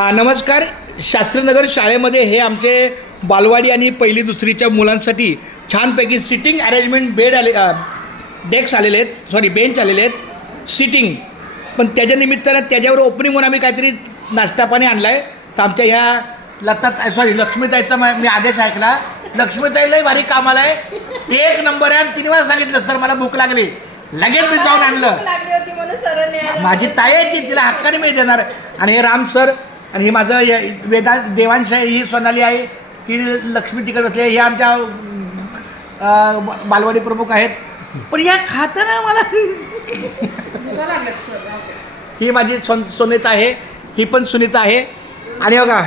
नमस्कार. शास्त्रीनगर शाळेमध्ये हे आमचे बालवाडी आणि पहिली दुसरीच्या मुलांसाठी छानपैकी सिटिंग अरेंजमेंट डेस्क आलेले आहेत, सॉरी बेंच आलेले आहेत सिटिंग. पण त्याच्या निमित्तानं त्याच्यावर ओपनिंग म्हणून आम्ही काहीतरी नाश्ता पाणी आणला आहे. तर आमच्या ह्या लक्ष्मीताईचा मी आदेश ऐकला. लक्ष्मीताईलाही भारी कामाला आहे, एक नंबर आहे. आणि तिने मला सांगितलं सर मला भूक लागली, लगेच मी जाऊन आणलं. माझी ताई आहे ती, तिला हक्काने मी देणार. आणि हे राम सर आणि हे माझं देवांश आहे, ही सोनाली आहे, ही लक्ष्मी तिकडे बसले, हे आमच्या बालवाडी प्रमुख आहेत. पण या खाताना मला ही माझी सुनीता आहे, ही पण सुनीता आहे. आणि बघा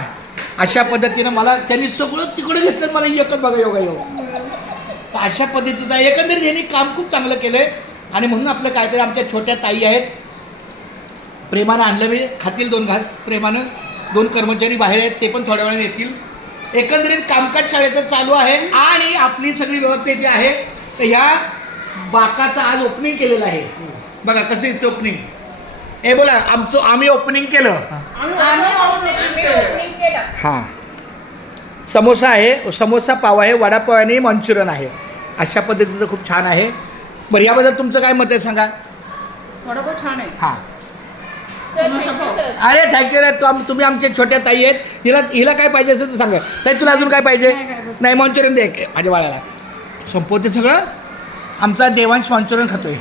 अशा पद्धतीनं मला त्यांनी सगळं तिकडे घेतलं, मला एकच बघा योगा तर अशा पद्धतीचा एकंदरीत यांनी काम खूप चांगलं केलं आहे. आणि म्हणून आपलं काहीतरी आमच्या छोट्या ताई आहेत, प्रेमानं आणलं मी, खातील 2 घास प्रेमानं. 2 कर्मचारी बाहेर आहेत, ते पण थोड्या वेळाने येतील. एकंदरीत कामकाज शाळेचं चालू आहे आणि आपली सगळी व्यवस्था इथे आहे. तर ह्या बाकाचं आज ओपनिंग केलेलं आहे. बघा कसं इथे ओपनिंग हे बोला, आम्ही ओपनिंग केलं. हां, समोसा आहे, समोसा पाव आहे, वडापाव आणि मंचुरियन आहे. अशा पद्धतीचं खूप छान आहे. बरं याबद्दल तुमचं काय मत आहे सांगा. वडापाव छान आहे. हां, अरे थँक्यू रे. तुम्ही आमच्या छोट्या ताई आहेत. हिला काय पाहिजे असेल तर सांगा. ताई तुला अजून काय पाहिजे? नाही मंचुरियन दे माझ्या बाळाला. संपवते सगळं. आमचा देवांश मंचुरियन खातोय.